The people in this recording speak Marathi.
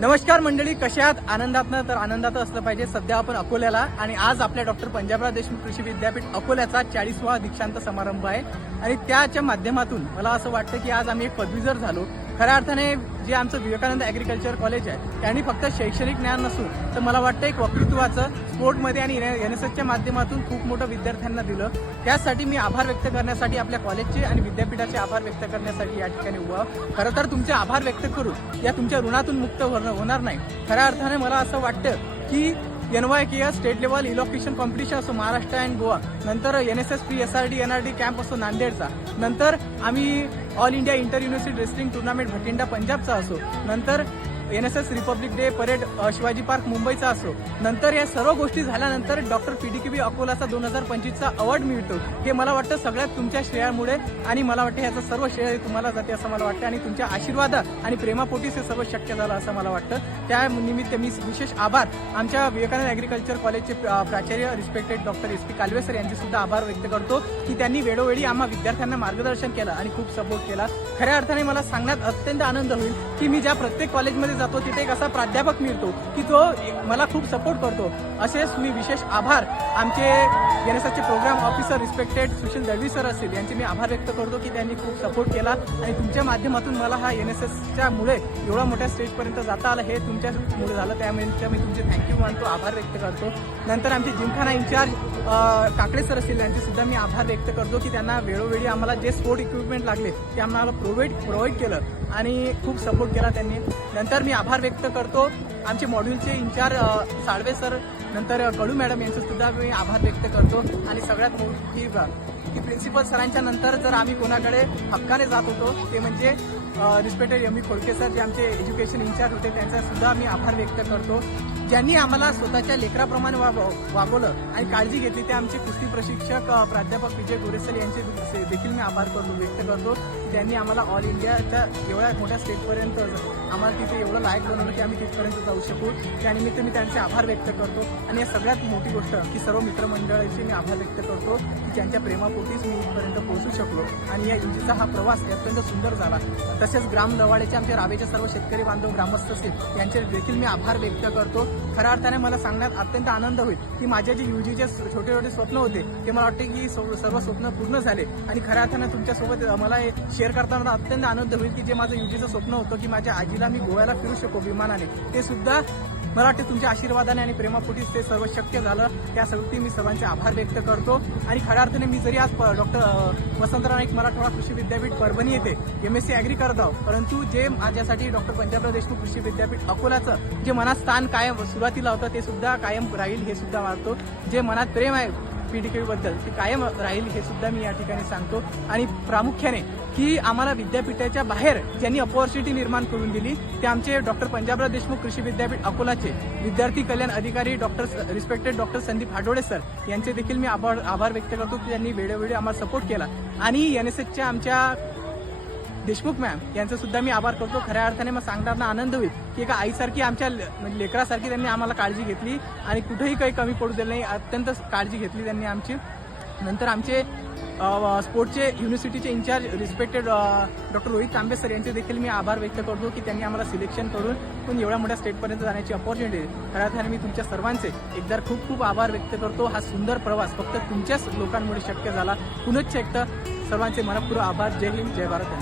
नमस्कार मंडळी, कशा आहात? आनंदातनं तर आनंदात असलं पाहिजे. सध्या आपण अकोल्याला आणि आज आपल्या डॉक्टर पंजाबराव देशमुख कृषी विद्यापीठ अकोल्याचा 40वा दीक्षांत समारंभ आहे आणि त्याच्या माध्यमातून मला असं वाटतं की आज आम्ही एक पदवीधर झालो. खऱ्या अर्थाने जे आमचं विवेकानंद ॲग्रिकल्चर कॉलेज आहे त्यांनी फक्त शैक्षणिक ज्ञान नसून तर मला वाटतं एक वक्तृत्वाचं स्पोर्टमध्ये आणि NSSच्या माध्यमातून खूप मोठं विद्यार्थ्यांना दिलं. त्यासाठी मी आभार व्यक्त करण्यासाठी आपल्या कॉलेजचे आणि विद्यापीठाचे आभार व्यक्त करण्यासाठी या ठिकाणी उभा. खरं तर तुमचे आभार व्यक्त करून या तुमच्या ऋणातून मुक्त होणार नाही. खऱ्या अर्थाने मला असं वाटतं की NYKS state level elocution competition असो महाराष्ट्र अँड गोवा, नंतर NSS pre SRD NRD camp असो नांदेडचा, नंतर आम्ही all India inter university wrestling tournament Bathinda पंजाबचा असो, नंतर NSS republic day parade Shivaji park मुंबईचा असो, नंतर या सर्व गोष्टी झाल्यानंतर डॉक्टर PDKB अकोलाचा 2025चा अवॉर्ड मिळतो. हे मला वाटतं सगळ्यात तुमच्या श्रेयामुळे आणि मला वाटतं याचं सर्व श्रेय तुम्हाला जाते असं मला वाटतं आणि तुमच्या आशीर्वाद आणि प्रेमापोटीच हे सर्व शक्य झालं असं मला वाटतं. त्या निमित्त मी विशेष आभार आमच्या विवेकानंद ॲग्रिकल्चर कॉलेजचे प्राचार्य रिस्पेक्टेड डॉक्टर SP कालवे सर यांचे सुद्धा आभार व्यक्त करतो की त्यांनी वेळोवेळी आम्हा विद्यार्थ्यांना मार्गदर्शन केलं आणि खूप सपोर्ट केला. खऱ्या अर्थाने मला सांगण्यात अत्यंत आनंद होईल की मी ज्या प्रत्येक कॉलेजमध्ये जातो तिथे एक असा प्राध्यापक मिळतो की जो मला खूप सपोर्ट करतो. असेच मी विशेष आभार आमचे NSSचे program officer respected Sushil Dalvi sir असतील यांचे मी आभार व्यक्त करतो की त्यांनी खूप सपोर्ट केला आणि तुमच्या माध्यमातून मला हा NSSच्या मुळे एवढा मोठ्या स्टेजपर्यंत जाता आलं. हे तुमच्यामुळे झालं, त्यामुळे मी तुमचे थँक्यू मानतो, आभार व्यक्त करतो. नंतर आमचे जिमखाना इंचार्ज काकडे सर असतील यांचे सुद्धा मी आभार व्यक्त करतो की त्यांना वेळोवेळी आम्हाला जे स्पोर्ट इक्विपमेंट लागले ते आम्हाला प्रोव्हाइड केलं आणि खूप सपोर्ट केला त्यांनी. नंतर मी आभार व्यक्त करतो आमचे मॉड्यूलचे इंचार्ज साळवे सर, नंतर कडू मॅडम यांचं सुद्धा मी आभार व्यक्त करतो आणि सगळ्यात मोठी की प्रिन्सिपल सरांच्या नंतर जर आम्ही कोणाकडे हक्काने जात होतो ते म्हणजे रिस्पेक्टेड ME खोडके सर जे आमचे एज्युकेशन इंचार्ज होते त्यांचा सुद्धा मी आभार व्यक्त करतो. ज्यांनी आम्हाला स्वतःच्या लेकराप्रमाणे वागवलं आणि काळजी घेतली ते आमचे कुस्ती प्रशिक्षक प्राध्यापक विजय गोरेसर यांचे देखील मी आभार व्यक्त करतो. त्यांनी आम्हाला ऑल इंडियाच्या एवढ्या मोठ्या स्टेजपर्यंत आम्हाला तिथे एवढं लायक बनवलं की आम्ही तिथपर्यंत जाऊ शकू. त्यानिमित्त मी त्यांचे आभार व्यक्त करतो आणि या सगळ्यात मोठी गोष्ट की सर्व मित्रमंडळाचे मी आभार व्यक्त करतो की त्यांच्या प्रेमापोटीच मी इथपर्यंत पोहोचू शकलो आणि या UGचा हा प्रवास अत्यंत सुंदर झाला. तसेच ग्राम लवाड्याचे आमचे रावेचे सर्व शेतकरी बांधव ग्रामस्थ असतील यांचे देखील मी आभार व्यक्त करतो. खऱ्या अर्थाने मला सांगण्यात अत्यंत आनंद होईल की माझे जे UGचे छोटे छोटे स्वप्न होते ते मला वाटते की सर्व स्वप्न पूर्ण झाले आणि खऱ्या अर्थाने तुमच्यासोबत मला शेअर करताना अत्यंत आनंद होईल की जे माझं UGचं स्वप्न होतं की माझ्या आजीला मी गोव्याला फिरू शकू विमानाने, ते सुद्धा मला वाटते तुमच्या आशीर्वादाने आणि प्रेमापोटीच ते सर्व शक्य झालं. त्यासाठी मी सर्वांचे आभार व्यक्त करतो आणि खऱ्या अर्थाने मी जरी आज डॉक्टर वसंतराव नाईक मराठवाडा कृषी विद्यापीठ परभणी येथे MSc ॲग्री करत आहोत, परंतु जे माझ्यासाठी डॉक्टर पंजाबराव देशमुख कृषी विद्यापीठ अकोलाचं जे मनात स्थान कायम सुरुवातीला होतं ते सुद्धा कायम राहील हे सुद्धा मानतो. जे मनात प्रेम आहे PDKB बद्दल ते कायम राहील हे सुद्धा मी या ठिकाणी सांगतो. आणि प्रामुख्याने की आम्हाला विद्यापीठाच्या बाहेर ज्यांनी अपॉर्च्युनिटी निर्माण करून दिली ते आमचे डॉक्टर पंजाबराव देशमुख कृषी विद्यापीठ अकोलाचे विद्यार्थी कल्याण अधिकारी रिस्पेक्टेड डॉक्टर संदीप हाडोळे सर यांचे देखील मी आभार व्यक्त करतो की त्यांनी वेळोवेळी आम्हाला सपोर्ट केला. आणि NSSच्या आमच्या देशमुख मॅम यांचं सुद्धा मी आभार करतो. खऱ्या अर्थाने मग सांगताना आनंद होईल की एका आईसारखी आमच्या लेकरासारखी त्यांनी आम्हाला काळजी घेतली आणि कुठेही काही कमी पडू दिलं नाही, अत्यंत काळजी घेतली त्यांनी आमची. नंतर आमचे स्पोर्टचे युनिव्हर्सिटीचे इंचार्ज रिस्पेक्टेड डॉक्टर रोहित तांबे सर यांचे देखील मी आभार व्यक्त करतो की त्यांनी आम्हाला सिलेक्शन करून पण एवढ्या मोठ्या स्टेटपर्यंत जाण्याची अपॉर्च्युनिटी. खऱ्या अर्थाने मी तुमच्या सर्वांचे एकदा खूप खूप आभार व्यक्त करतो. हा सुंदर प्रवास फक्त तुमच्याच लोकांमुळे शक्य झाला. पुनश्च एकदा सर्वांचे मनपूर्वक आभार. जय हिंद, जय भारत.